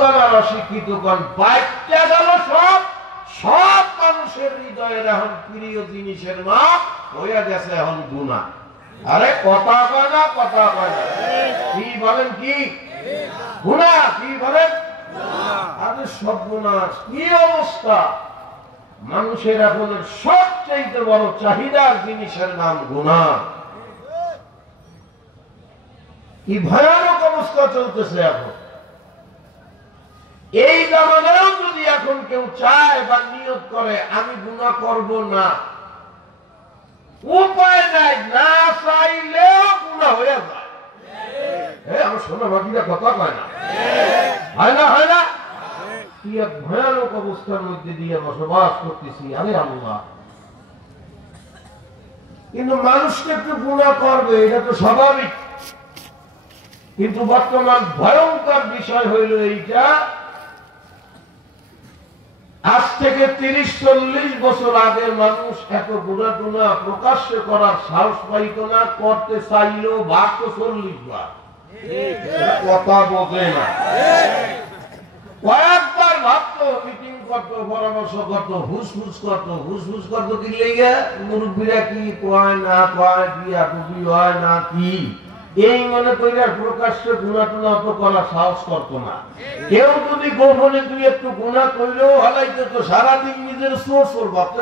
গান আর অশিক্ষিত গান বাচ্চা গেল সব সব মানুষের হৃদয়ের এখন প্রিয় জিনিসের নাম হয়ে গেছে এখন গুনাহ। আরে কথা কয় না, কথা কয় না, কি বলেন? কি গুনাহ? কি বলেন? আরে সব গুনাহ। কি অবস্থা মানুষের এখন সবচেয়ে বড় চাহিদার জিনিসের নাম গুনাহ। কি ভয়ানক অবস্থা চলতেছে এখন। এই জামানায়ও যদি এখন কেউ চায় বা নিয়ত করে আমি গুনাহ করব না, উপায় নাই, না চাইলেও গুনাহ হয়ে যায়। আমার সোনা বাকিরা কথা কয় না, হয় না? হয় না? কি এক ভয়ানক অবস্থার মধ্যে দিয়ে বসবাস করতেছি। আরে আল্লাহ, কিন্তু মানুষকে একটু গুনাহ করবে এটা তো স্বাভাবিক। কিন্তু বর্তমান ভয়ঙ্কর বিষয় হইল এইটা, আজ থেকে 30-40 বছর আগের মানুষ এত গুনাহ টুনাহ প্রকাশ্য করার সাহস পাইত না, করতে চাইলেও ভাবতো 40 বার। কথা বোঝে না, কয়েকবার ভাবতো, মিটিং করতো, পরামর্শ করতো, হুসফুস করতো। হুসফুস করতো কি লেগে? মুরব্বীরা কি কয় না কয়, বিয়া টুপি হয় না কি, এই মনে কইরা প্রকাশ্যে গুনাহ টুনাহ তো করার সাহস করতো না। কেউ যদি গোপনে তুই একটু গুনাহ কইলেও হালাইতে তো সারাদিন নিজের চোর চোর ভাবতে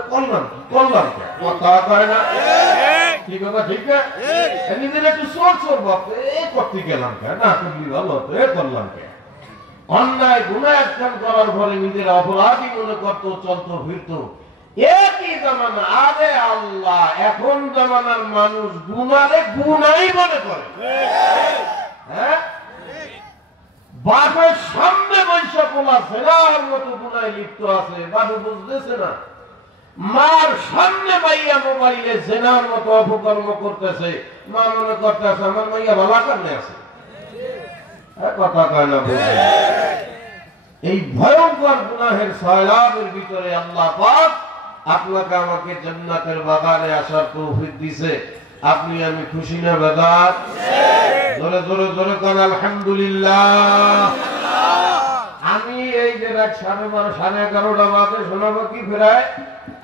করলাম কথা কয় না, ঠিক কথা? ঠিক না? নিজের একটু চোর চোর ভাবতে এ করতে গেলাম কে, না করলি ভালো হতো, এ করলাম কে। অন্যায় গুনাহ একখান করার পরে নিজের অপরাধী মনে করতো, চলতো ফিরতো। একই জামানা। আরে আল্লাহ, এখন জামানার মানুষ গুনারে গুনাই মনে করে। হ্যাঁ, বাপের সামনে বৈশা পোলা সেনার মতো গুনায় লিপ্ত আছে, বাবু বুঝতেছে না। মার সামনে পাইয়া মোবাইলে সেনার মতো অপকর্ম করতেছে, মা মনে করতেছে আমার মাইয়া ভালো কারণে আছে। কথা কয় না, বুঝে? এই ভয়ঙ্কর গুনাহের সয়লাবের ভিতরে আল্লাহ পাক আপনাকে আমাকে জান্নাতের বাগানে আসার তৌফিক দিয়েছে। আপনি আমি খুশি না বেদার? জোরে জোরে জোরে কান আলহামদুলিল্লাহ। আমি এই যে রাত 12:30 11:30 বাজে শোনাবো কি ফেরায়,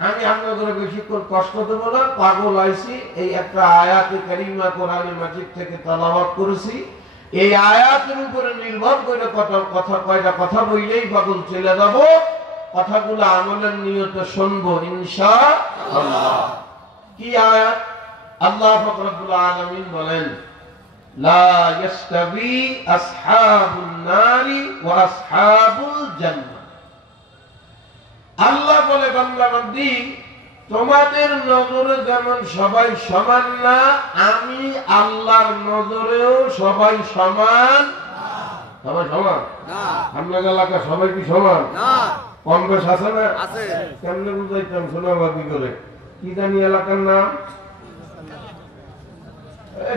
আমি আপনাদের বেশিক্ষণ কষ্ট দেবো না। পাগল আইছি, এই একটা আয়াতে কারিমা কোরআনে মাজিদ থেকে তেলাওয়াত করেছি। এই আয়াতের উপরে নির্ভর করে কয়টা কথা বললেই পাগল চলে যাব। কথাগুলো আমলের নিয়তে শুনবো ইনশাআল্লাহ। কি আয়াত? আল্লাহ পাক রব্বুল আলামিন বলেন, লা ইয়াস্তাবি আসহাবুন নারি ওয়া আসহাবুল জান্নাহ। আল্লাহ বলে, বান্দা বান্দি, তোমাদের নজরে যেমন সবাই সমান না, আমি আল্লাহর নজরেও সবাই সমান। সবাই সমান না। আপনার এলাকা সবাই কি সমান না? কম বেশ আছে না? কেমনে বুঝাইতাম শোনাবা কি করে? কি জানি এলাকার নাম?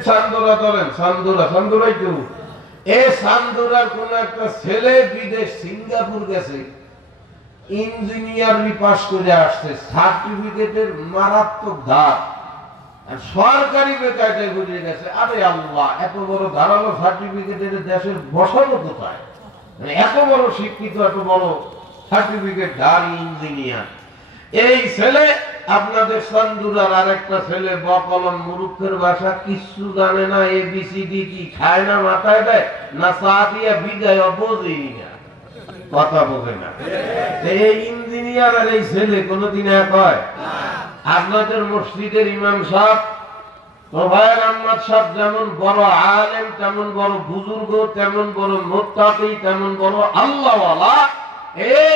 চান্দোরা ধরেন, চান্দোরা। চান্দোরাই কেউ চান্দোরার কোন একটা ছেলে বিদেশ সিঙ্গাপুর গেছে, ইঞ্জিনিয়ারিং পাস করে আসছে, সার্টিফিকেটের মারাত্মক ধার, সরকারি বেকায়দে ঘুরে গেছে। আরে আল্লাহ, এত বড় ধারালো সার্টিফিকেটের দেশের বসানো কোথায়? এত বড় শিক্ষিত, এত বড় সার্টিফিকেট ধার, ইঞ্জিনিয়ার। এই ছেলে আপনাদের চান্দুরার আরেকটা ছেলে বকলম, মুরুখের ভাষা কিচ্ছু জানে না, ABCD কি খায় না, মাথায় দেয় না, চা দিয়া বিদায় বোঝেই না, কথা বোঝে না। এই ইঞ্জিনিয়ার আর এই ছেলে কোনদিন এক হয়? আপনাদের মসজিদের ইমাম সাহেব তোফায়েল আহমদ সাহেব যেমন বড় আলেম, তেমন বড় বুজুর্গ, তেমন বড় মুত্তাকি, তেমন বড় আল্লাহওয়ালা, এই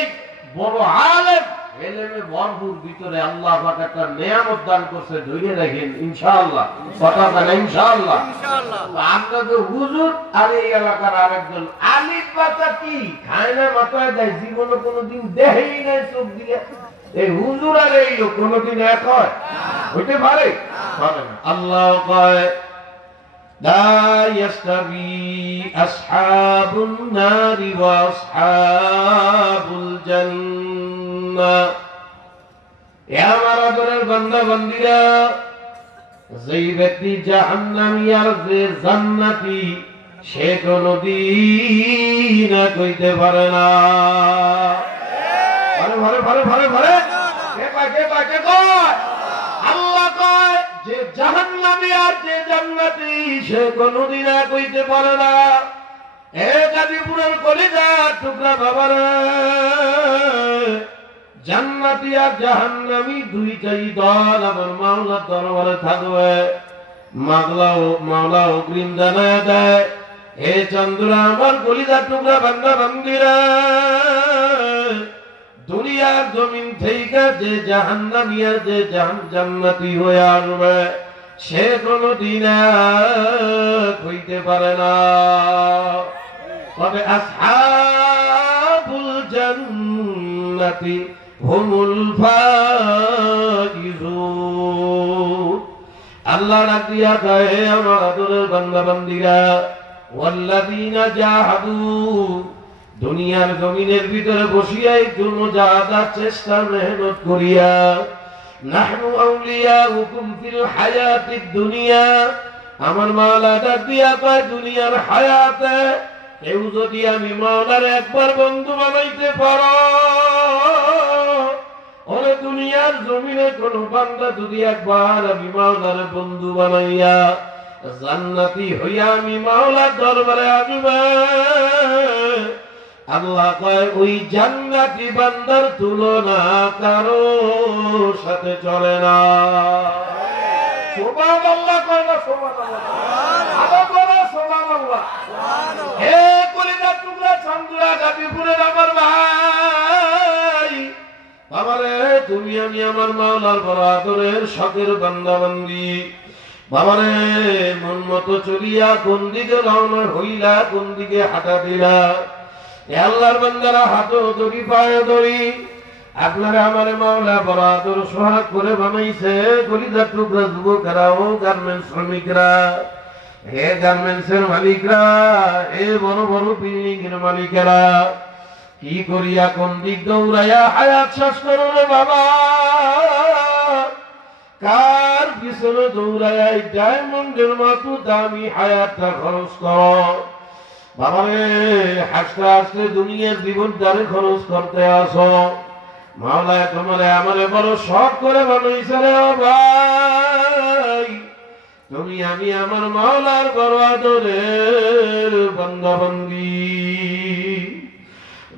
বড় আলেম, এলেমে ভরপুর, ভিতরে আল্লাহ পাক একটা নিয়ামত দান করছে, ধরে রাখেন ইনশাআল্লাহ। কথা বলেন ইনশাআল্লাহ। আপনাদের হুজুর আর এই এলাকার আরেকজন আলিফ পাতা কি খায় না, মাথায় দেয়, জীবনে কোনোদিন দেখেই নাই চোখ দিয়ে। এই হুজুর আর এই লোক কোনোদিন এক হয়? হইতে পারে? পারে না। আল্লাহ কয়, লা ইয়াস্তাবি আসহাবুন নারি ওয়া আসহাবুল জান্নাহ। এ আমার আদরের বান্দা বান্দিরা, যেই ব্যক্তি জাহান্নামী আর যে জান্নাতি, সে কোনদিন কইতে পারে না। ভরে ভরে ভরে ভরে আল্লাহ কয় যে জাহান্নামী আর যে জান্নাতি সে কোনদিন কইতে পারে না। এ গাজীপুরের কলিজার টুকরা বাবারা, জান্নাতি আর জাহান্নামী দুইটাই দল আমার মাওলার দরবারে থাকবে। মাওলা অগ্রিম জানায় দেয়, হে চন্দ্রা আমার কলিজার টুকরা বান্দা বান্দিরা, দুনিয়ার জমিন থেকে যে জাহান্নামী আর যে জান্নাতি হয়ে আসবে সে কোনদিন হইতে পারে না। তবে আসহাবুল জান্নাতি হুমুল ফাইজুন। আল্লাহ ডাক দিয়া কয়, আমার আদরের বান্দা বান্দিরা, ওয়াল্লাযীনা জাহাদু, দুনিয়ার জমিনের ভিতরে বসিয়া একটু মুজাহাদার চেষ্টা মেহনত করিয়া, নাহনু আউলিয়াউকুম ফিল হায়াতিদ দুনিয়া, আমার মাওলা ডাক দিয়া কয় দুনিয়ার হায়াতে কেউ যদি আমি মাওলার একবার বন্ধু বানাইতে পারো, ওরে দুনিয়ার জমিনে কোন বান্দা যদি একবার আমি মাওলার বন্ধু বানাইয়া জান্নাতি হইয়া আমি মাওলার দরবারে আসবে, আল্লাহ কয় ওই জান্নাতি বান্দার তুলনা কারো সাথে চলে না। সুবহানাল্লাহ কয় না? সুবহানাল্লাহ, আরো বড় সুবহানাল্লাহ। হে কলিজার টুকরা চন্দ্রা গাজীপুরের আমার ভাই বাবারে, তুমি আমি আমার মাওলার বড় আদরের শখের বান্দা বান্দি বাবারে, মন মতো চলিয়া কোন দিকে রওনা হইলা, কোন দিকে হাঁটা দিলা, আল্লাহর বান্দারা হাতে ধরি পায়ে ধরি আপনারা আমার মাওলা বড় আদর সোহাগ করে বানাইছে। কলিজার টুকরা যুবকেরা, ও গার্মেন্টস শ্রমিকরা, হে গার্মেন্টসের মালিকরা, হে বড় বড় বিল্ডিং এর মালিকেরা, কি করিয়া কোন দিক দৌড়াইয়া হায়াত শেষ করো রে বাবা, কার পিছনে দৌড়াইয়া ডায়মন্ডের মতো দামি হায়াতটা খরচ করো বাবারে, হাসতে হাসতে দুনিয়ার জীবনটারে খরচ করতে আসো। মাওলা তোমারে আমারে বড় শখ করে বানাইছে রে ভাই, তুমি আমি আমার মাওলার বড় আদরের বান্দা বান্দি।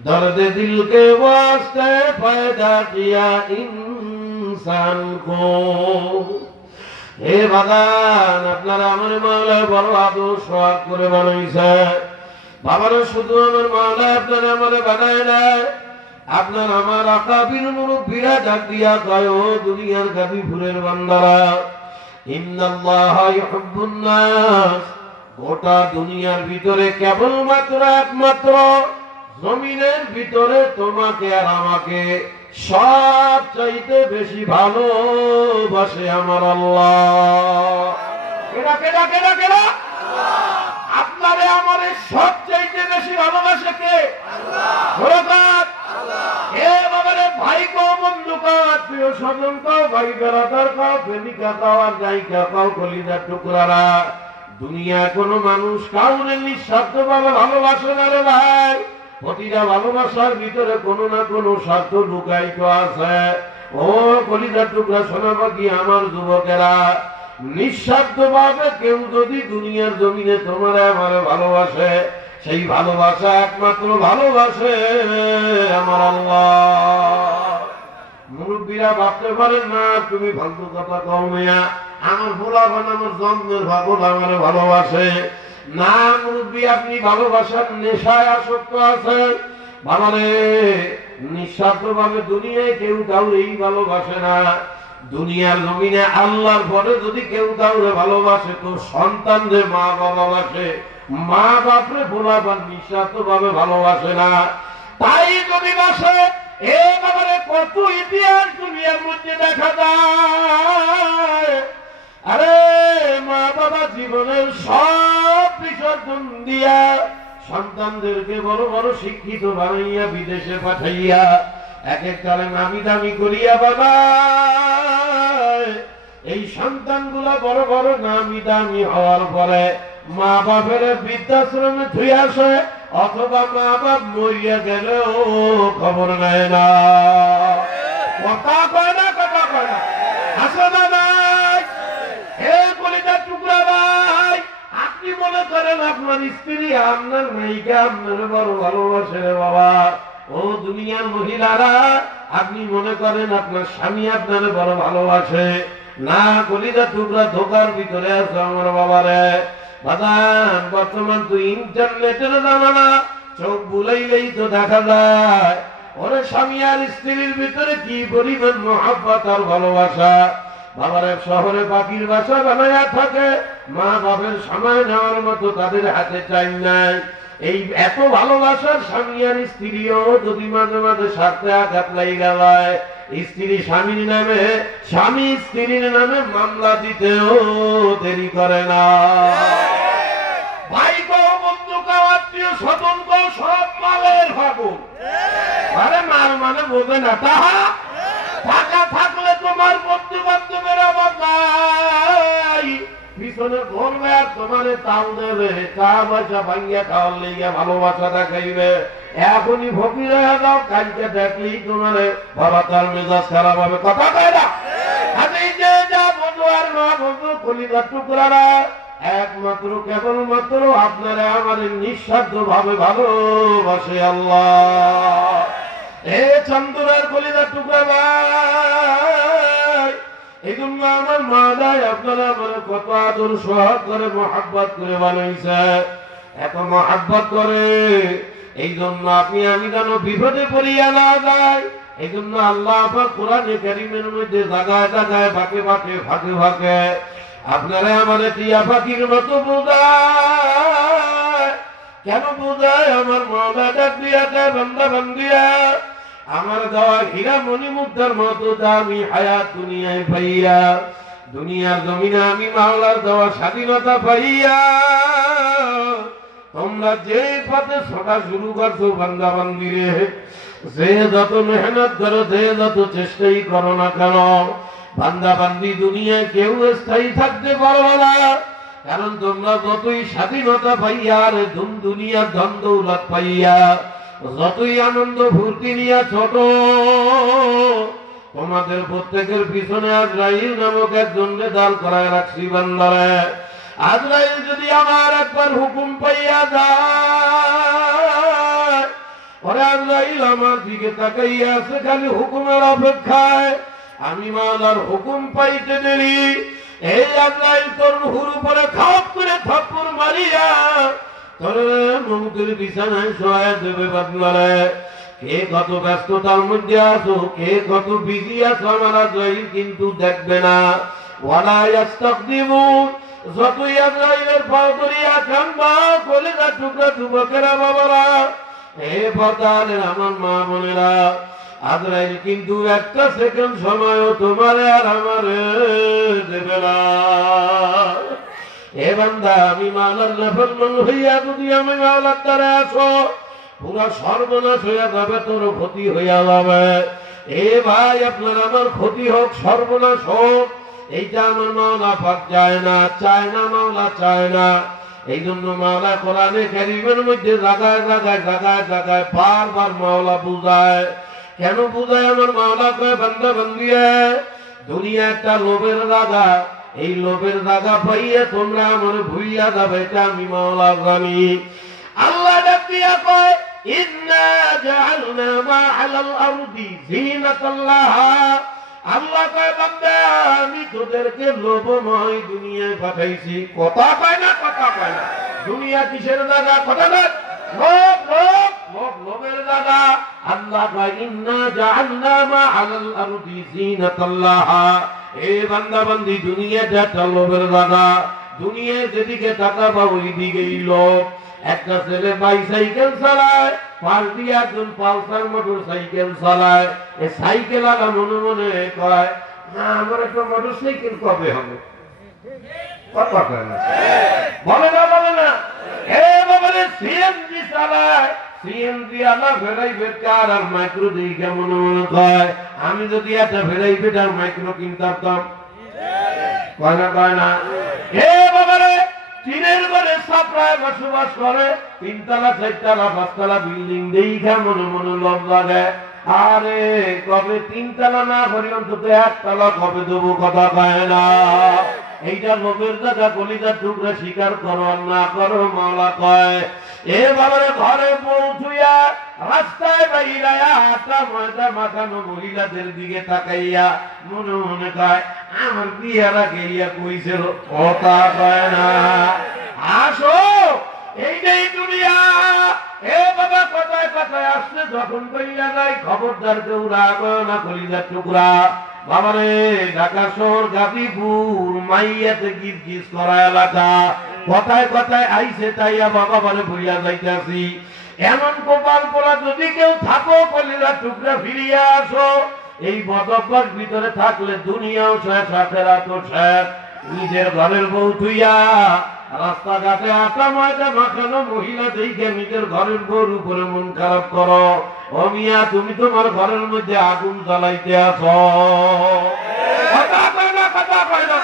দর্দে দিল কে ওয়াস্তে পয়দা কিয়া ইনসান কো, হে বাগান আপনারা আমার মাওলার বড় আদর শখ করে বানাইছে বাবারে। শুধু আমার মাওলা আপনারা আমারে বানায় নাই, আপনার আমার আকাবির মুরব্বিরা ডাক দিয়া কয়, ও দুনিয়ার গাজীপুরের বান্দারা, ইন্নাল্লাহা ইউহিব্বুন নাস, গোটা দুনিয়ার ভিতরে কেবলমাত্র একমাত্র জমিনের ভিতরে তোমাকে আর আমাকে সব চাইতে বেশি ভালোবাসে আমার আল্লাহ। কেডা কেডা কেডা কেডা? আপনারে আমারে সব চাইতে বেশি ভালোবাসে কে? আল্লাহ। হে বাবারে, ভাই কো, বন্ধু কো, আত্মীয় স্বজন কো, ভাই বেড়াদার কো, প্রেমিকা কো, আর নায়িকা কো, কলিজার টুকরারা, দুনিয়া কোনো মানুষ কাউরে নিঃস্বার্থ ভাবে ভালোবাসে না রে ভাই। প্রতিটা ভালোবাসার ভিতরে কোনো না কোনো স্বার্থ লুকায়িত আছে। ও কলিজার টুকরা সোনা পাখি আমার যুবকেরা, নিঃস্বার্থ ভাবে কেউ যদি দুনিয়ার জমিনে তোমার আমারে ভালোবাসে, সেই ভালোবাসা একমাত্র ভালোবাসে আমার আল্লাহ। মুরব্বীরা ভাবতে পারেন না তুমি ফালতু কথা কও মিয়া, আমার ভোলাবান আমার জন্মের ভাগল আমারে ভালোবাসে না। মুরব্বী, আপনি ভালোবাসার নেশায় আসক্ত আছেন বাবারে। নিঃস্বার্থ ভাবে দুনিয়ায় কেউ কাউরেই ভালোবাসে না। দুনিয়ার জমিনে আল্লাহর পরে যদি কেউ কাউরে ভালোবাসে তো সন্তানদের মা বাবা বাসে, মা বাপরে ভোলাবান নিঃস্বার্থ ভাবে ভালোবাসে না। তাই যদি বাসে, এ বাবারে কত ইতিহাস দুনিয়ার মধ্যে দেখা যায়। আরে মা বাবা জীবনের সব বিসর্জন দিয়া সন্তানদেরকে বড় বড় শিক্ষিত বানাইয়া বিদেশে পাঠাইয়া এক এক কালে নামি দামি করিয়া বানায়। এই সন্তানগুলা বড় বড় নামি দামি হওয়ার পরে মা বাপের বৃদ্ধাশ্রমে ধুয়ে আসে, অথবা মা বাপ মরিয়া গেলেও খবর নেয় না। কথা কয় না, কথা কয় না, আসে না ভাই? হে কলিজার টুকরা ভাই, আপনি মনে করেন আপনার স্ত্রী আপনার মেয়েকে আপনার বড় ভালোবাসে রে বাবা। ও দুনিয়ার মহিলারা, আপনি মনে করেন আপনার স্বামী আপনার বড় ভালোবাসে না? কলিজার টুকরা ধোকার ভিতরে আছে আমার বাবারে। বাদান বর্তমান তো ইন্টারনেটের জামানা, চোখ বুলাইলেই তো দেখা যায় ওরে স্বামী আর স্ত্রীর ভিতরে কি পরিমাণ মহব্বত আর ভালোবাসা। বাবার শহরে পাখির বাসা বানায়া থাকে, মা বাপের সময় নেওয়ার মতো তাদের হাতে চাই নাই। এই এত ভালোবাসার স্বামী আর স্ত্রীও যদি মাঝে মাঝে স্বার্থে আঘাত লাগিয়া যায়, স্ত্রী স্বামীর নামে, স্বামী স্ত্রীর নামে মামলা দিতেও দেরি করে না। ভাই কও, বন্ধু কও, আত্মীয় স্বজন কও, সব মালের ফাগুন। আরে মাল মানে বোঝে না, তাহা টাকা থাকলে তোমার বন্ধু বান্ধবের অভাব নাই, পিছনে ঘুরবে আর তোমার তাও দেবে, চা পয়সা ভাঙ্গিয়া খাওয়ার লেগে ভালোবাসা দেখাইবে। এখনই ফকির হয়ে যাও, কালকে দেখলেই তোমার বাবা তার মেজাজ খারাপ হবে। কথা কয় না? আমি যে যা বন্ধু আর মা বন্ধু কলিজার টুকরারা একমাত্র কেবলমাত্র আপনারা আমাদের নিঃস্বার্থ ভাবে ভালোবাসে আল্লাহ। এ চন্দুরার কলিজার টুকরা ভাই, এই জন্য আমার মা যায় আপনারা আমার কত আদর সোহাগ করে মহাব্বত করে বানাইছে, এত মহাব্বত করে। এই জন্য আপনি আমি যেন বিপদে পড়িয়া না যায়, এই জন্য আল্লাহ কোরআনে কারীমের মধ্যে জায়গায় জায়গায় ফাঁকে ফাঁকে ফাঁকে ফাঁকে আপনারা আমাদের টিয়া পাখির মতো বোঝায়। কেন বোঝায়? আমার মাওলা ডাক দিয়া দেয়, বান্দা বান্দিয়া আমার দেওয়া হীরা মণি মুদ্রার মতো দামি হায়াত দুনিয়ায় পাইয়া, দুনিয়ার জমিনে আমি মাওলার দেওয়া স্বাধীনতা পাইয়া তোমরা যে পথে ছোটা শুরু করছো বান্দা বান্দিরে, যে যত মেহনত করো, যে যত চেষ্টাই করো না কেন, বান্দা বান্দি দুনিয়ায় কেউ স্থায়ী থাকতে পারবে না। কারণ তোমরা যতই স্বাধীনতা পাইয়া আর দুনিয়ার ধন দৌলত পাইয়া, যতই আনন্দ ফুর্তি নিয়া ছোট, তোমাদের প্রত্যেকের পিছনে আজরাইল নামক একজন দাল করায় রাখছি বান্দারে। আজরাইল যদি আমার একবার হুকুম পাইয়া যায়, ওরে আজরাইল আমার দিকে তাকাইয়া আছে খালি হুকুমের অপেক্ষায়। আমি মাওলার হুকুম পাইতে দেরি, এই আজরাইল তোর রুহুর উপরে খাপ করে থাপ্পড় মারিয়া তোর মৌতের বিছানায় শোয়া দেবে বাদলারে। কে কত ব্যস্ততার মধ্যে আছো, কে কত বিজি আছো, আমার আজরাইল কিন্তু দেখবে না। ওয়ালা ইয়াস্তাকদিমুন, যতই আজরাইলের পাও ধরিয়া কান্দা কলিজার টুকরা যুবকেরা বাবারা, হে পর্দারের আমার মা বোনেরা, আজরাইল কিন্তু একটা সেকেন্ড সময়ও তোমারে আর আমারে দেবে না। এ বান্দা, আমি মাওলার নাফরমান হইয়া যদি আমি মাওলার দ্বারে আসো, পুরা সর্বনাশ হইয়া যাবে, তোর ক্ষতি হইয়া যাবে। এ ভাই, আপনার আমার ক্ষতি হোক, সর্বনাশ হোক, এইটা আমার মাওলা পাক চায় না, চায় না, মাওলা চায় না। এই জন্য মাওলা কোরআনে কারীমের মধ্যে জায়গায় জায়গায় জায়গায় জায়গায় বারবার মাওলা বুঝায়। কেন বুঝায়? আমার মাওলা কয়, বান্দা বান্দিয়া, দুনিয়া একটা লোভের জায়গা, এই লোভের জায়গা পাইয়া তোমরা আমার ভুলিয়া যাবে, এটা আমি মাওলা জানি। আল্লাহ ডাক দিয়া কয়, ইন্না জাআলনা মা আলাল আরদি যিনাতাল লাহা। আল্লাহ কয়, বান্দা আমি তোদেরকে লোভময় দুনিয়ায় পাঠাইছি। কথা কয় না, কথা কয় না। দুনিয়া কিসের জায়গা? কথা না, লোভ, লোভ, লোভ, লোভের জায়গা। আল্লাহ কয়, ইন্না জাআলনা মা আলাল আরদি যিনাতাল লাহা। এ বান্দা বান্দি, দুনিয়াটা একটা লোভের জায়গা। দুনিয়ায় যেদিকে তাকাবা ওই দিকেই লোভ। একটা ছেলে বাইসাইকেল চালায়, পাশ দিয়ে একজন পালসার মোটর সাইকেল চালায়। এ সাইকেল আলা মনে মনে কয়, আমার একটা মোটর সাইকেল কবে হবে? কথা কয় না, বলে না, বলে না। এ বাবারে, সিএনজি চালায়, সিএনজি আলা ভেরাইভেট কার আর মাইক্রো দিকে মনে মনে কয়, আমি যদি একটা ভেরাইভেট আর মাইক্রো কিনতাম, কয় না, কয় না। এ বাবারে, টিনের ঘরে ছাপড়ায় বসবাস করে, 3 তলা 4 তলা 5 তলা বিল্ডিং দেখে মনে মনে লোভ লাগে। আরে কবে 3 তলা না করি অন্তত 1 তলা কবে দেবো, কথা কয় না। এইটা লোভের জায়গা, কলিজার টুকরা স্বীকার করো আর না করো মাওলা কয় এ বাবারে ঘরে বউ থুইয়া রাস্তায় বাইরায়া আটা ময়দা মাখানো মহিলাদের দিকে তাকাইয়া মনে মনে কয় আমার বিয়ার আগে ইয়া কইছিল, কথা কয় না। আসো এইটাই দুনিয়া। এ বাবা কথায় কথায় আসছে যখন কইয়া যায় খবরদার কেউ রাগ না, কলিজার টুকরা। বাবারে ঢাকা শহর গাজীপুর মাইয়াতে গিজ গিজ করা এলাকা, কথায় কথায় আইছে তাইয়া বাবা বারে বইয়া যাইতেছি। এমন কপাল পোড়া যদি কেউ থাকো কলিজার টুকরা ফিরিয়া আসো। এই বদভ্যাস ভিতরে থাকলে দুনিয়াও শেষ, আখিরাতও শেষ। নিজের ঘরের বউ থুইয়া রাস্তাঘাটে আটা ময়দা মাখানো মহিলা দেখে নিজের ঘরের বউর উপরে মন খারাপ করো। ও মিয়া তুমি তোমার ঘরের মধ্যে আগুন জ্বালাইতে আছো। কথা কয় না, কথা কয় না।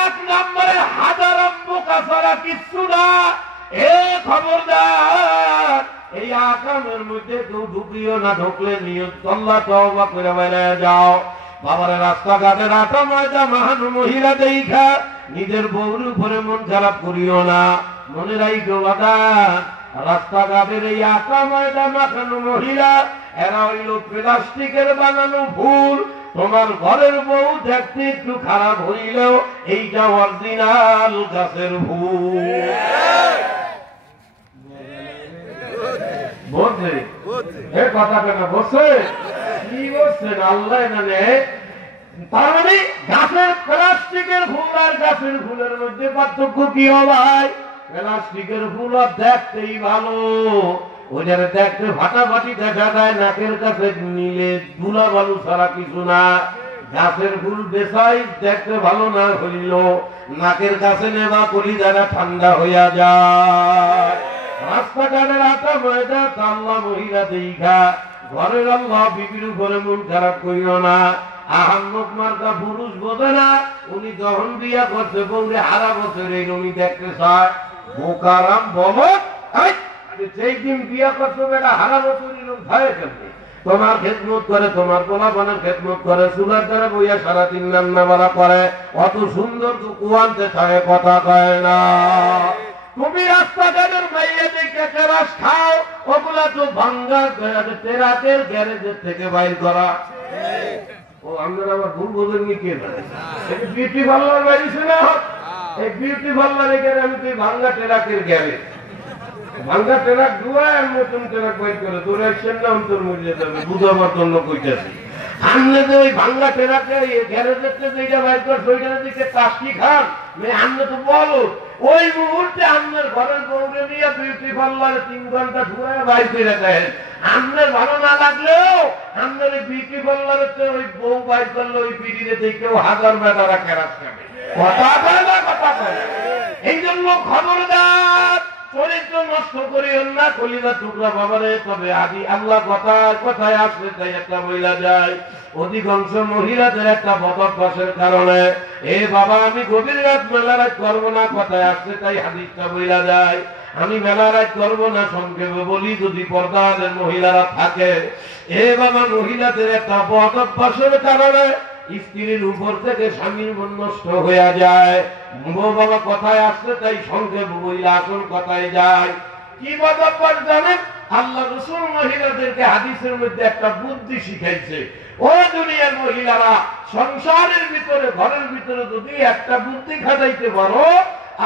1 নম্বরে হাজারাম বোকা ছাড়া কিচ্ছু না। এ খবরদার এই আকামের মধ্যে কেউ ঢুকিও না, ঢুকলে নিয়ত আল্লাহ তওবা করে বাইরে যাও। বাবারে রাস্তাঘাটে আটা ময়দা মাখানো মহিলা দেখা নিজের বউর উপরে মন খারাপ করিও না। মনে রাখো বাবা, রাস্তাঘাটের এই আটা ময়দা মাখানো মহিলা এরা হইল প্লাস্টিকের বানানো ফুল। তোমার ঘরের বউ দেখতে একটু খারাপ হইলেও এইটা অরিজিনাল গাছের ফুল। বলছে এ কথা কেন বলছে, কি বলছেন আল্লাহ জানে। তার মানে গাছের প্লাস্টিকের ফুল আর গাছের ফুলের মধ্যে পার্থক্য কি ভাই? প্লাস্টিকের ফুল দেখতেই ভালো, ওইটার দেখতে ফাটাফাটি দেখা যায়, নাকের কাছে নিলে ধুলা বালু ছাড়া কিছু না। গাছের ফুল বেসাই দেখতে ভালো না হইল নাকের কাছে নেবা কলিজাটা ঠান্ডা হইয়া যায়। রাস্তাঘাটের আটা ময়দা তাল্লা মহিলা দেখা ঘরের আল্লাহ বিবির উপরে মন খারাপ করিও না। আহম্মদ মার্কা পুরুষ বোঝে না, উনি যখন বিয়া করছে বউরে হারা বছর এই উনি দেখতে চায়। বোকারাম বলো সেই দিন বিয়া করছো বেটা হারা বছর ভয়ে কেমনি তোমার খেদমত করে, তোমার পোলাপানের খেদমত করে, চুলার দ্বারা বইয়া 3.5 রান্না বাড়া করে, অত সুন্দর তো কুয়ান্তে থাকে, কথা কয় না। তুমি রাস্তাঘাটের মাইয়া দেখে কেরাস খাও, ওগুলা তো ভাঙ্গা টেরাকের গ্যারেজের থেকে বাইর করা। ও আপনারা আবার ভুল বোঝেননি কে না, বিউটি পার্লার বাইরেছে না, এই বিউটি পার্লারে গেলে আমি তুই ভাঙ্গা টেরাকের গ্যারেজ, ভাঙ্গা টেরাক ধুয়ায় আর নতুন টেরাক বাইর করে তোর আসছেন না অন্তর মরিয়ে যাবে, বুঝাবার জন্য কইতেছি। আমনে যে ওই ভাঙ্গা টেরাকের গ্যারেজের যেটা বাইর করছে ওইটার দিকে টাস্কি খান, আমনে তো বলো ওই মুহূর্তে আপনার ঘরের বউরে নিয়ে বিউটি পার্লারে 3 ঘন্টা ধুয়ে বাইর করে দেন। আপনার ভালো না লাগলেও আপনার ওই বিউটি পার্লারে ওই বউ বাইর করলে ওই বিড়িতে দেখেও 1000 বেটারা কেরাস খাবে, কথা কয় না, কথা কয়। এই জন্য খবরদার চরিত্র নষ্ট করিও না, কলিজার টুকরা বাবারে। তবে আদি আল্লাহ কথায় কথায় আসলে তাই একটা মহিলা যায়। অধিকাংশ মহিলাদের একটা বদভ্যাসের কারণে এ বাবা আমি গভীর রাত মেলা রাত করবো না, কথায় আসছে তাই হাদিসটা বইলা যায়। আমি মেলা রাত করবো না, সংক্ষেপে বলি যদি পর্দাদের মহিলারা থাকে এ বাবা মহিলাদের একটা বদভ্যাসের কারণে স্ত্রীর উপর থেকে স্বামীর মন নষ্ট হয়ে যায়। বাবা কথায় আসছে তাই সংক্ষেপ বইলা আসল কথায় যায়। কি বদভ্যাস জানেন? আল্লাহ রাসূল মহিলাদেরকে হাদিসের মধ্যে একটা বুদ্ধি শিখাইছে। ও দুনিয়ার মহিলারা, সংসারের ভিতরে ঘরের ভিতরে যদি একটা বুদ্ধি খাটাইতে পারো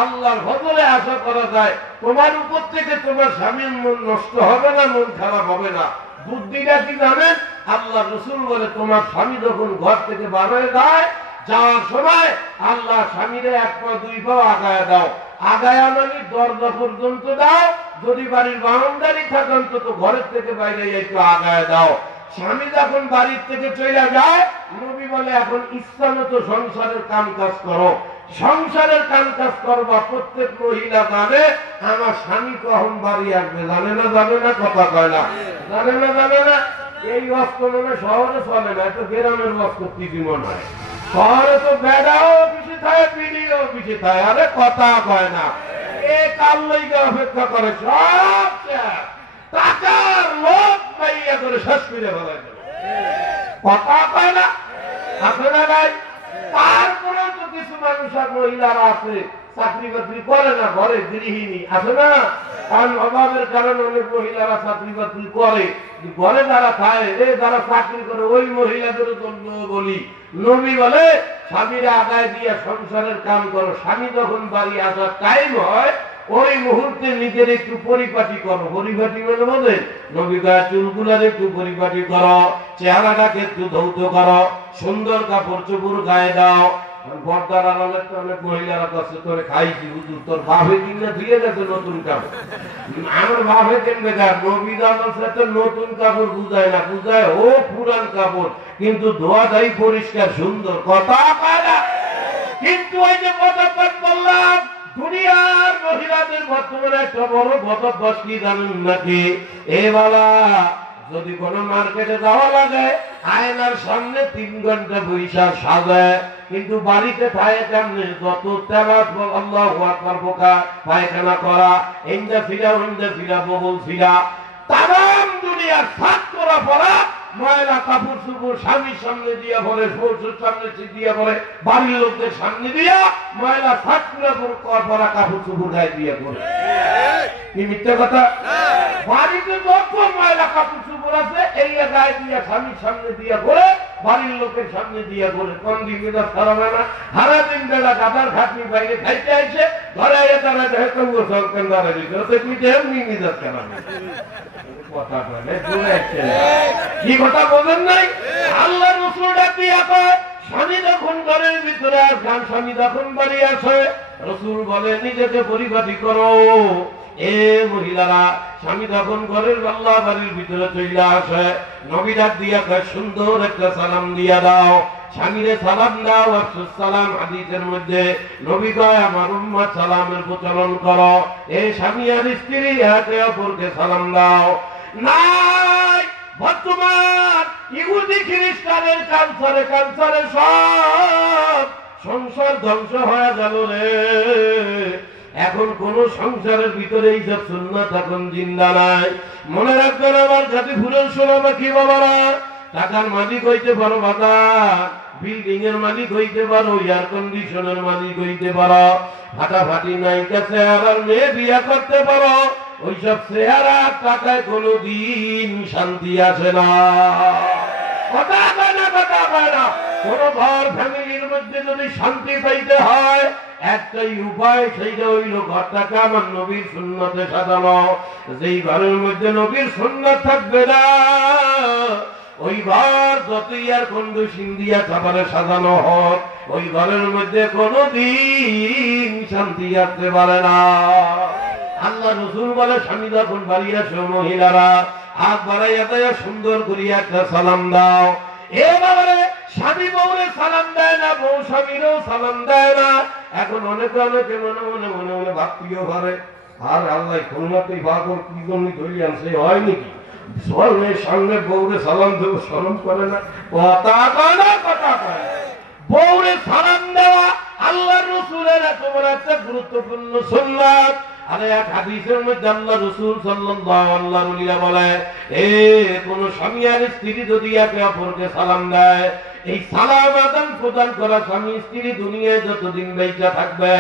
আল্লাহর ফজলে আশা করা যায় তোমার উপর থেকে তোমার স্বামীর মন নষ্ট হবে না, মন খারাপ হবে না। বুদ্ধিটা কি জানেন? আল্লাহ রাসূল বলে তোমার স্বামী যখন ঘর থেকে বার হয়ে যায় যাওয়ার সময় আল্লাহ স্বামীরে 1 পা 2 পা আগায়া দাও। আগায়া মানে দরজা পর্যন্ত দাও, যদি বাড়ির বাউন্ডারি থাকেন তো ঘরের থেকে বাইরে একটু আগায়া দাও। স্বামী যখন বাড়ির থেকে চলে যায় নবী বলে এখন ইচ্ছা মতো সংসারের কাম কাজ করো। সংসারের কাম কাজ করবা প্রত্যেক মহিলা জানে আমার স্বামী কখন বাড়ি আসবে, জানে না, জানে না, কথা কয় না, জানে না, জানে না। এই অস্ত্র মনে শহরে চলে না, তো গ্রামের অস্ত্র কিছু মনে হয়। শহরে তো বেড়াও বেশি থাকে, পিড়িও বেশি থাকে, আরে কথা কয় না। এ কাল লইগা অপেক্ষা করে সব টাকার লোক পাইয়া করে শেষ করে ফেলাই কথা কয় না আছে না ভাই তারপরেও তো কিছু মানুষ আর মহিলারা আছে চাকরি বাকরি করে না ঘরে গৃহিণী আছে না কারণ অভাবের কারণে অনেক মহিলারা চাকরি বাকরি করে ঘরে যারা খায় যারা চাকরি করে ওই মহিলাদের জন্য বলি নবী বলে স্বামীরা আদায় দিয়ে সংসারের কাম করো স্বামী যখন বাড়ি আসার টাইম হয় ওই মুহূর্তে নিজের একটু পরিপাটি করো পরিপাটি বলে বোঝেন নবী কয় চুলগুলার একটু পরিপাটি করো চেহারাটাকে একটু ধৌত করো সুন্দর কাপড় চোপড় গায়ে দাও বর্দার অনেক মহিলারা কাছে করে খাইছি হুজুর তোর বাপে কিনে দিয়ে গেছে নতুন কাপড় আমার বাপে কিনবে নবী জামাতে নতুন কাপড় বুঝায় না বুঝায় ও পুরান কাপড় কিন্তু ধোয়াটাই পরিষ্কার সুন্দর কথা পারা কিন্তু ওই যে কথা বললাম দুনিয়ার মহিলাদের বর্তমানে একটা বড় বদভ্যাস কি জানেন নাকি এবেলা যদি কোনো মার্কেটে যাওয়া লাগে আয়নার সামনে 3 ঘন্টা বৈশা সাজায় কিন্তু বাড়িতে থাকে কেমনে যত তেলাত আল্লাহু আকবার বোকা পায়খানা করা ইন্দা ফিরা বগল ফিরা তাম দুনিয়ার সাত করা পড়া ময়লা কাপড় চোপড় স্বামীর সামনে দিয়া পরে শ্বশুর সামনে দিয়া পরে বাড়ির লোকদের সামনে দিয়া ময়লা সাত করা কাপড় চোপড় গায়ে দিয়া পরে কি মিথ্যা কথা বাড়িতে যত ময়লা কাপড় চোপড় আছে এই গায়ে দিয়া স্বামীর সামনে দিয়া পরে বাড়ির লোকের সামনে দিয়া বলে কোন দিন মেজাজ খারাপ হয় না সারা দিন বেলা গাদার খাটনি বাইরে খাইতে আসে ঘরে আগে তারা দেখে কঙ্গ সরকার দাঁড়া দিতে হতে পিঠে এমনি মেজাজ খারাপ কথা বলে কি কথা বলেন নাই আল্লাহ রসুল ডাকিয়া কয় স্বামী যখন ঘরের ভিতরে আসেন স্বামী যখন বাড়ি আসে রসুল বলে নিজেকে পরিপাটি করো এ মহিলারা স্বামী যখন ঘরের আল্লাহ বাড়ির ভিতরে চলে আসে নবী ডাক দিয়া কয় সুন্দর একটা সালাম দিয়া দাও স্বামীরে সালাম দাও আফসুস সালাম হাদিসের মধ্যে নবী কয় আমার উম্মত সালামের প্রচলন করো এ স্বামী আর স্ত্রী একে অপরকে সালাম দাও নাই বর্তমান ইহুদি খ্রিস্টানের কালচারে সব সংসার ধ্বংস হয়ে গেল রে এখন কোন সংসারের ভিতরে এইসব সুন্নাত এখন জিন্দা নাই মনে রাখবেন আমার জাতি ফুলের শোনা কি বাবারা টাকার মালিক হইতে পারো বাজার বিল্ডিং এর মালিক হইতে পারো এয়ার কন্ডিশনের মালিক হইতে পারো ফাটাফাটি নায়িকা চেহারার মেয়ে বিয়া করতে পারো ওইসব চেহারা টাকায় কোনদিন শান্তি আসে না কথা কয় না কোন ঘর ফ্যামিলির মধ্যে যদি শান্তি পাইতে হয় একটাই উপায় সেইটা হইল ঘরটাকে আমার নবীর সুন্নতে সাজানো যেই ঘরের মধ্যে নবীর সুন্নত থাকবে না ওই ঘর যত ইয়ার কন্ডিশন দিয়া খাবারে সাজানো হোক ওই ঘরের মধ্যে কোনদিন শান্তি আসতে পারে না আল্লাহ রসুল বলে স্বামী যখন বাড়ি আসে মহিলারা হাত বাড়াইয়া দেয় সুন্দর করিয়া একটা সালাম দাও এ বাবারে স্বামী বউরে সালাম দেয় না বউ স্বামীরও সালাম দেয় না এখন অনেকে মনে ভাবতেও পারে আর আল্লাহ খুলনাতেই ভাগর কি জন্য ধরি আনছে হয় নাকি স্বর্ণের সামনে বউরে সালাম দেবো স্মরণ করে না কথা কয় না বউরে সালাম দেওয়া আল্লাহ রসুলের এত বড় একটা গুরুত্বপূর্ণ সুন্নাত আরে এক হাদিসের মধ্যে আল্লাহ রাসূল সাল্লাল্লাহু আলাইহি ওয়াসাল্লাম বলে কোন স্বামী আর স্ত্রী যদি একে অপরকে সালাম দেয় এই সালাম আদান প্রদান করা স্বামী স্ত্রী দুনিয়ায় যতদিন বেঁচে থাকবে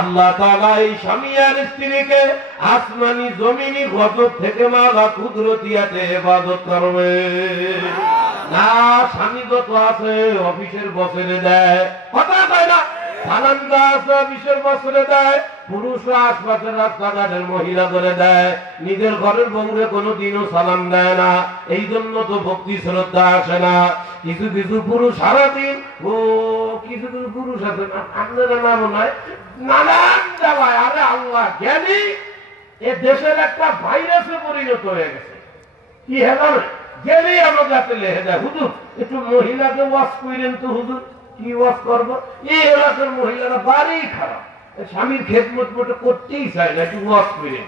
আল্লাহ তাআলা এই স্বামী আর স্ত্রীকে আসমানি জমিনি গজব থেকে মালা কুদরতিয়াতে ইবাদত করবে না স্বামী যত আছে অফিসের বসেরে দেয় কথা কয় না সালাম দেওয়া অফিসের বসরে দেয় পুরুষরা আশপাশের রাস্তাঘাটের মহিলা করে দেয় নিজের ঘরের বউরে কোনোদিনও সালাম দেয় না এই জন্য তো ভক্তি শ্রদ্ধা আসে না কিছু কিছু পুরুষ সারাদিন কিছু কিছু পুরুষ আছে আপনারা নাম নয় নানান জায়গায় আরে আল্লাহ জ্ঞানী এ দেশের একটা ভাইরাসে পরিণত হয়ে গেছে কি হেলা গেলেই আমার কাছে লেহে যায় হুজুর একটু মহিলাকে ওয়াশ করেন তো হুজুর কি ওয়াশ করবো এই এলাকার মহিলারা বাড়ি খারাপ স্বামীর খেদমত মতো করতেই চায় না একটু ওয়াশ করে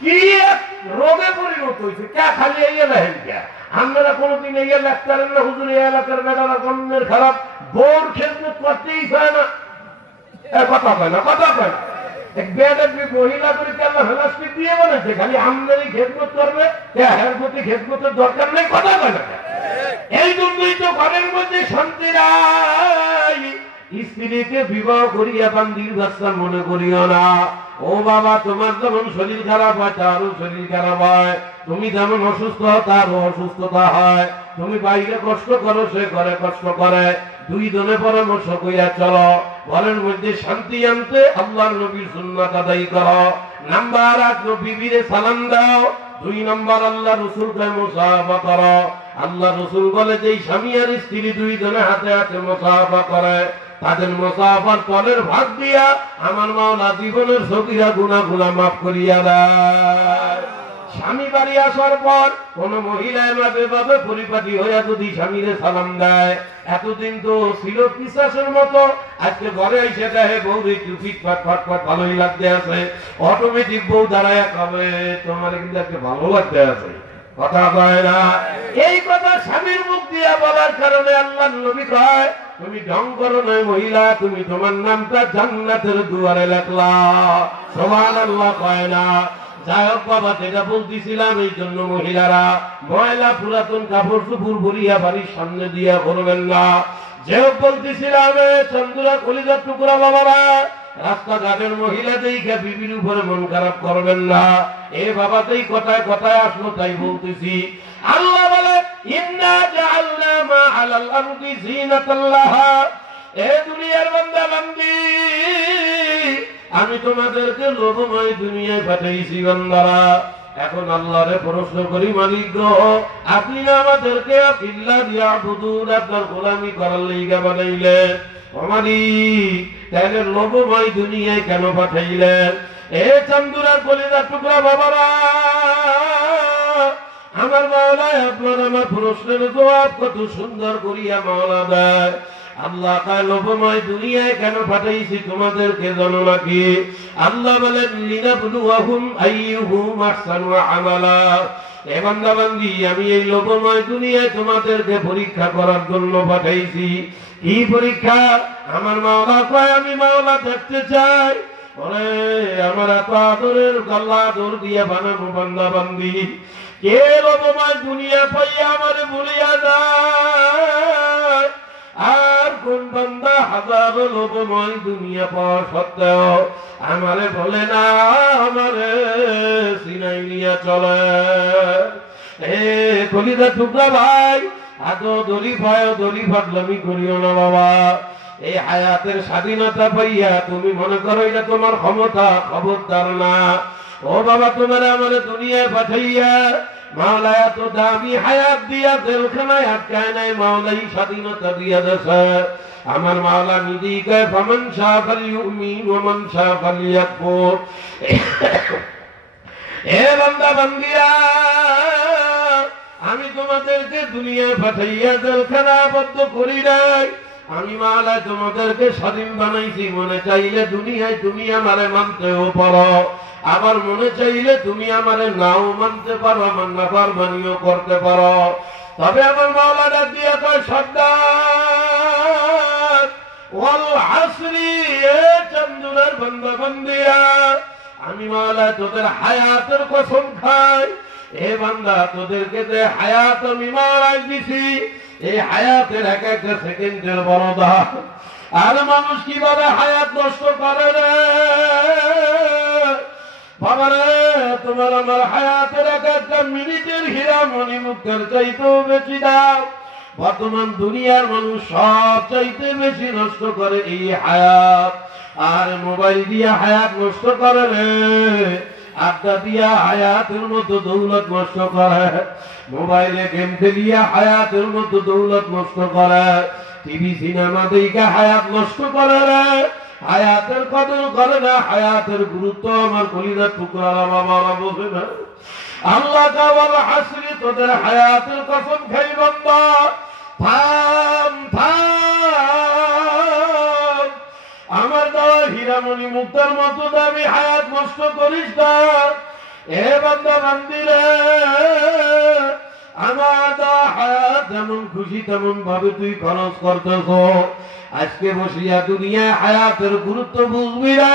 কি এক রোগে পরিণত হয়েছে কে খালি এই এলাহেন কে আপনারা কোনোদিন এই এলাকার না হুজুর এই এলাকার বেটারা গণ্যের খারাপ বোর খেদমত করতেই চায় না কথা কয় না এক বেয়াদবি মহিলা করে আল্লাহ প্লাস্টিক দিয়ে বলেছে খালি আমদানি খেদমত করবে, এর প্রতি খেদমতের দরকার নেই, কথা বলে। এই জন্যই তো ঘরের মধ্যে শান্তি নাই। স্ত্রীকে বিবাহ করিয়া বান্দির বাচ্চা মনে করিও না। ও বাবা, তোমার যেমন শরীর খারাপ হয় তারও শরীর খারাপ হয়, তুমি যেমন অসুস্থ তারও অসুস্থতা হয়, তুমি বাইরে কষ্ট করো সে ঘরে কষ্ট করে, দুই জনে পরামর্শ কইয়া চলো, ঘরের মধ্যে শান্তি আনতে আল্লাহর নবীর সুন্নাত আদায় করো। নাম্বার 8, নবীরে সালাম দাও। 2 নম্বর, আল্লাহ রাসূলকে মুসাফা করো। আল্লাহ রাসূল বলে যে স্বামী আর স্ত্রী দুই জনে হাতে হাতে মুসাফা করে, তাদের মুসাফার ফলের ভাগ দিয়া আমার মাওলা জীবনের সগীরা গুনাহগুলো মাফ করিয়া দেয়। স্বামী বাড়ি আসার পর কোন মহিলা এভাবে পরিপাটি হইয়া যদি স্বামীরে সালাম দেয়, এতদিন তো ছিল পিশাচের মতো, আজকে ঘরে এসে দেখে বউ একটু ফিটফাট ফাটফাট ভালোই লাগতে আছে, অটোমেটিক বউ দাঁড়ায় কবে তোমার কিন্তু আজকে ভালো লাগতে আছে, কথা কয় না। এই কথা স্বামীর মুখ দিয়া বলার কারণে আল্লাহ নবী কয় তুমি ঢং করো না মহিলা, তুমি তোমার নামটা জান্নাতের দুয়ারে লেখলা, সুবহানাল্লাহ কয় না। যাই হোক বাবা, যেটা বলতেছিলাম, এই জন্য মহিলারা ময়লা পুরাতন কাপড় চোপড় ভরিয়া বাড়ির সামনে দিয়া করবেন না। যে হোক বলতেছিলাম, চন্দ্রা কলিজার টুকরা বাবারা, রাস্তাঘাটের মহিলা দেখে বিবির উপরে মন খারাপ করবেন না। এ বাবাতেই কথায় কথায় আসলো তাই বলতেছি। আল্লাহ বলে ইন্না জাআলনা মা আলাল আরদি যিনাতাল লাহা, এ দুনিয়ার বান্দা বান্দি, আমি তোমাদেরকে লোভময় দুনিয়ায় পাঠাইছি বান্দারা। এখন আল্লাহরে প্রশ্ন করি, মালিক গো, আপনি না আমাদেরকে ইল্লা লিয়াবুদুন, আপনার গোলামি করার লাইগা বানাইলেন, ও মালিক তাহলে লোভময় দুনিয়ায় কেন পাঠাইলেন? এ চান্দুরার কলিজার টুকরা বাবারা, আমার মাওলা আপনার আমার প্রশ্নের জবাব কত সুন্দর করিয়া মাওলা দেয়। আল্লাহ কয় লোভময় দুনিয়ায় কেন পাঠাইছি তোমাদেরকে জানো নাকি? আল্লাহ বলেন লিনাবলুয়াহুম আইয়ুহুম আহসানু আমালা, এ বান্দা বান্দি, আমি এই লোভময় দুনিয়ায় তোমাদেরকে পরীক্ষা করার জন্য পাঠাইছি। কি পরীক্ষা? আমার মাওলা কয় আমি মাওলা দেখতে চাই, ওরে আমার এত আদরের গলা আদর দিয়ে বানানো বান্দা বান্দি কে লোভময় দুনিয়া পাইয়া আমারে ভুলিয়া যায়, আর কোন বান্দা হাজার লোভময় দুনিয়া পাওয়া সত্ত্বেও আমারে বলে না, আমারে সিনাই নিয়া চলে। এ কলিজার টুকরা ভাই, আদো দড়ি পায় দড়ি ফাটলামি করিও না বাবা। এই হায়াতের স্বাধীনতা পাইয়া তুমি মনে করো এটা তোমার ক্ষমতা, খবরদার না। ও বাবা, তোমার আমারে দুনিয়ায় পাঠাইয়া মাওলা এত দামি হায়াত দিয়া জেলখানায় আটকায় নাই, মাওলাই স্বাধীনতা দিয়া দেছে। আমার মাওলা নিজেই কয় ফামান শাআ ফালইউমিন ওয়া মান শাআ ফালইয়াকফুর। এ বান্দা বান্দিরা, আমি তোমাদেরকে দুনিয়ায় পাঠাইয়া জেলখানা আবদ্ধ করি নাই, আমি মাওলা তোমাদেরকে স্বাধীন বানাইছি। মনে চাইলে দুনিয়ায় তুমি আমারে মানতেও পারো, আবার মনে চাইলে তুমি আমারে নাও মানতে পারো, আমার নাফরমানিও করতে পারো। তবে আমার মাওলা ডাক দিয়া কয় সর্দার ওয়াল আসরি, এ চন্দুরার বান্দা বান্দিরা, আমি মাওলা তোদের হায়াতের কসম খাই। এ বান্দা, তোদেরকে যে হায়াত আমি মাওলা দিছি, এই হায়াতের এক একটা সেকেন্ডের বড় দাম। আর মানুষ কিভাবে হায়াত নষ্ট করে রে বাবারে, তোমার আমার হায়াতের এক একটা মিনিটের হীরা মণি মুক্তের চাইতেও বেশি দাম। বর্তমান দুনিয়ার মানুষ সব চাইতে বেশি নষ্ট করে এই হায়াত। আর মোবাইল দিয়া হায়াত নষ্ট করে রে, আড্ডা দিয়া হায়াতের মতো দৌলত নষ্ট করে, মোবাইলে গেম খেলিয়া হায়াতের মতো দৌলত নষ্ট করে, টিভি সিনেমা দেখে হায়াত নষ্ট করে রে, হায়াতের কদর করে না, হায়াতের গুরুত্ব আমার কলিজার টুকরা বাবারা বোঝে না। আল্লাহ তাআলা হাসরি, তোদের হায়াতের কসম খাই বান্দা, থাম থাম, আমার দেওয়া হীরামণি মুক্তার মতো দামি হায়াত নষ্ট করিস না। এ বান্দা বান্দিরে, আমার দেওয়া হায়াত যেমন খুশি তেমন ভাবে তুই খরচ করতেছ। আজকে বসিয়া দুনিয়ায় হায়াতের গুরুত্ব বুঝবি না,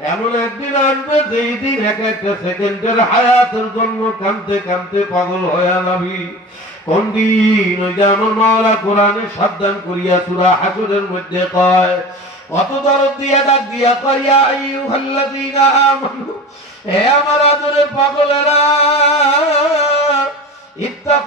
এমন একদিন আসবে যেই দিন এক একটা সেকেন্ডের হায়াতের জন্য কানতে কানতে পাগল হয়ে যাবি। কোন দিন? ওই যে আমার মাওলা কোরআনে সাবধান করিয়া সূরা হাসরের মধ্যে কয়, কত দরদ দিয়া ডাক দিয়া কয়, ইয়া আইয়ুহাল্লাযীনা আমানু, হে আমার আদরের পাগলেরা, ইত্তাকু